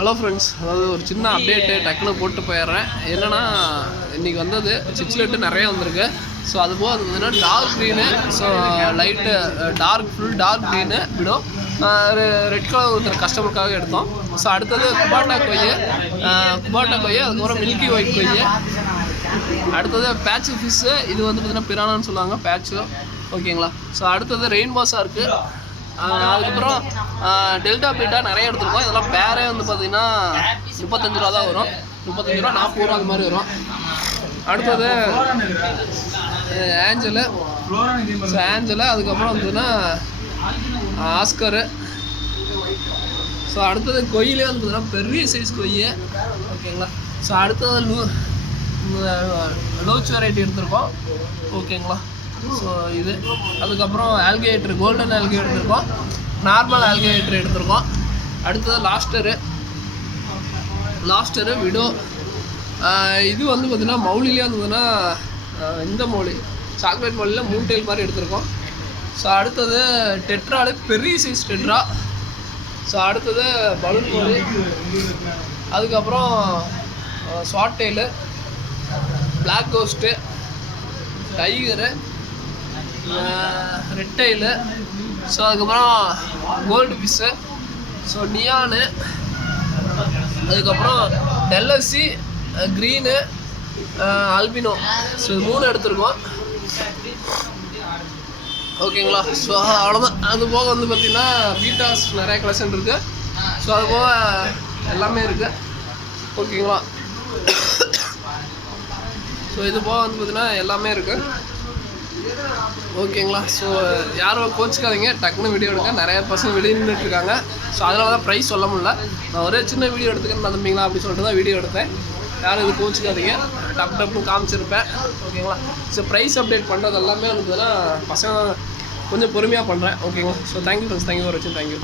Hello friends, அதாவது ஒரு சின்ன அப்டேட்டு டக்குன்னு போட்டு போயிடுறேன். என்னென்னா இன்றைக்கி வந்தது சிக்ஸ்லெட்டு நிறையா வந்திருக்கு. ஸோ அது போக அது பார்த்தீங்கன்னா dark green, so light full dark green விடும் ரெட் கலர் ஒருத்தர் கஸ்டமருக்காக எடுத்தோம். ஸோ அடுத்தது குபாட்டா கொய்யை, அதுக்கப்புறம் மில்கி ஒயிட் கொய்யை, அடுத்தது பேட்சு ஃபிஷ்ஷு. இது வந்து பார்த்திங்கன்னா பிரானான்னு சொல்லுவாங்க, பேட்சு. ஓகேங்களா. ஸோ அடுத்தது ரெயின்போ ஷார்க்கு, அதுக்கப்புறம் டெல்டா பீட்டா நிறைய எடுத்துருக்கோம். இதெல்லாம் பேரே வந்து பார்த்திங்கன்னா 35 ரூபா தான் வரும், 35 ரூபா 40 ரூபா அது மாதிரி வரும். அடுத்தது ஆஞ்சலு, ஸோ ஆஞ்சலு, அதுக்கப்புறம் வந்துன்னா ஆஸ்கரு. ஸோ அடுத்தது கொய்யிலே வந்து பார்த்திங்கன்னா பெரிய சைஸ் கொய்யை. ஓகேங்களா. ஸோ அடுத்தது லோச் வெரைட்டி எடுத்திருக்கோம். ஓகேங்களா. ஸோ இது அதுக்கப்புறம் ஆல்கேட்டர், கோல்டன் ஆல்கேட்டர் எடுத்திருக்கோம், நார்மல் ஆல்கேட்டர் எடுத்திருக்கோம். அடுத்தது லாஸ்டரு விடோ. இது வந்து பார்த்திங்கன்னா மௌலிலே வந்து பார்த்திங்கன்னா இந்த மௌலி சாக்லேட் மௌலியில் 3 டைல் மாதிரி எடுத்திருக்கோம். ஸோ அடுத்தது டெட்ராலே பெரிய சைஸ் டெட்ரா. ஸோ அடுத்தது பலூன் மௌலி, அதுக்கப்புறம் short tail, black ghost, tiger, red tail, so அதுக்கப்புறம் கோல்டு ஃபிஷ்ஷு, ஸோ நியானு, அதுக்கப்புறம் டெல்லசி, க்ரீனு, அல்பினோ. ஸோ இது 3 எடுத்திருக்கோம். ஓகேங்களா. ஸோ அவ்வளோதான். அது போக வந்து பார்த்திங்கன்னா பீட்டாஸ் நிறைய கலெக்ஷன் இருக்குது. ஸோ அது போக எல்லாமே இருக்குது. ஓகேங்களா. ஸோ இது போக வந்து பார்த்திங்கன்னா எல்லாமே இருக்குது. ஓகேங்களா. ஸோ யாரும் கோச்சிக்காதீங்க, டக்குன்னு வீடியோ எடுக்க நிறைய பசங்க வெளியே நின்றுட்டுருக்காங்க. ஸோ அதனால தான் ப்ரைஸ் சொல்ல முடியல. நான் ஒரே சின்ன வீடியோ எடுத்துக்கிறேன் தம்பிங்களா அப்படின்னு சொல்லிட்டு தான் வீடியோ எடுத்தேன். யாரும் இது கோச்சிக்காதீங்க, டப்புன்னு காமிச்சிருப்பேன். ஓகேங்களா. ஸோ ப்ரைஸ் அப்டேட் பண்ணுறது எல்லாமே வந்து பார்த்தீங்கன்னா பசங்க கொஞ்சம் பொறுமையாக பண்ணுறேன். ஓகேங்களா. So thank you friends, thank you for வாட்சிங், தேங்க்யூ.